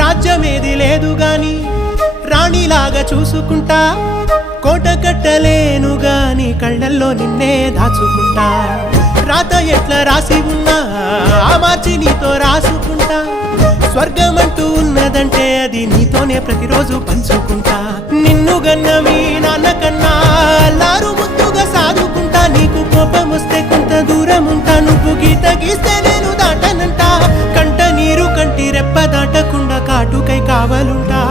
రాజ్యమేది లేదు గాని రాణిలాగా చూసుకుంటా, కోట కట్టలేను గాని కళ్ళల్లో నిన్నే దాచుకుంటా. రాత ఎట్లా రాసి ఉన్నా ఆ మార్చి నీతో రాసుకుంటా. స్వర్గమంటూ ఉన్నదంటే అది నీతోనే ప్రతిరోజు పంచుకుంటా. నిన్ను గన్న మీ నాన్న కన్నా అల్లారు ముద్దుగా సాదుకుంటా. నీకు కోపం వస్తే కొంత దూరం ఉంటా, నువ్వు గీత గీస్తే నేను దాటనంటా. కంట నీరు కంటి రెప్ప దాటకుండా కాటుకై కావలుంటా.